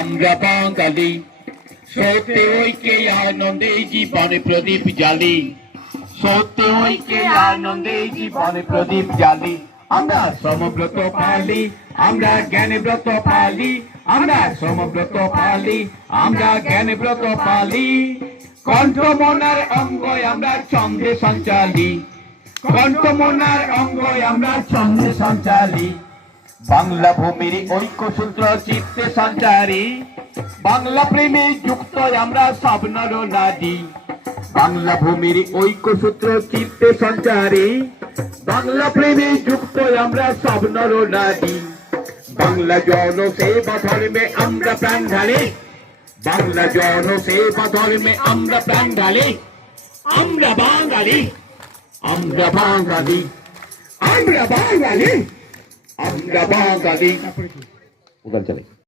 আমরা বাঙালি, সত্যি ঐক্যে আনন্দে জীবনে প্রদীপ জ্বালি। সত্যি ঐক্যে আনন্দে জীবনে প্রদীপ জ্বালি। আমরা সমব্রত পালি, আমরা জ্ঞানব্রত পালি, আমরা সমব্রত পালি, আমরা জ্ঞানব্রত পালি। কণ্ঠ মনার অঙ্গ আমরা ছন্দে সঞ্চালি। কণ্ঠ মনার অঙ্গ আমরা ছন্দে সঞ্চালি। বাংলা ভূমির ঐক্যসূত্র চিত্তে সঞ্চারী। বাংলা প্রেমে যুক্ত আমরা সব নর নারী বাংলা ভূমির ঐক্যসূত্র চিত্তে সঞ্চারী। বাংলা প্রেমে যুক্ত আমরা সব নর বাংলা জন সেবা ধর্মে আমরা প্রাণ ঢালি। বাংলা জন সেবা ধর্মে আমরা প্রাণ ঢালি। আমরা বাঙালি। আমরা বাঙালি। আমরা বাঙালি। আমরা বাঙালি উদার চলে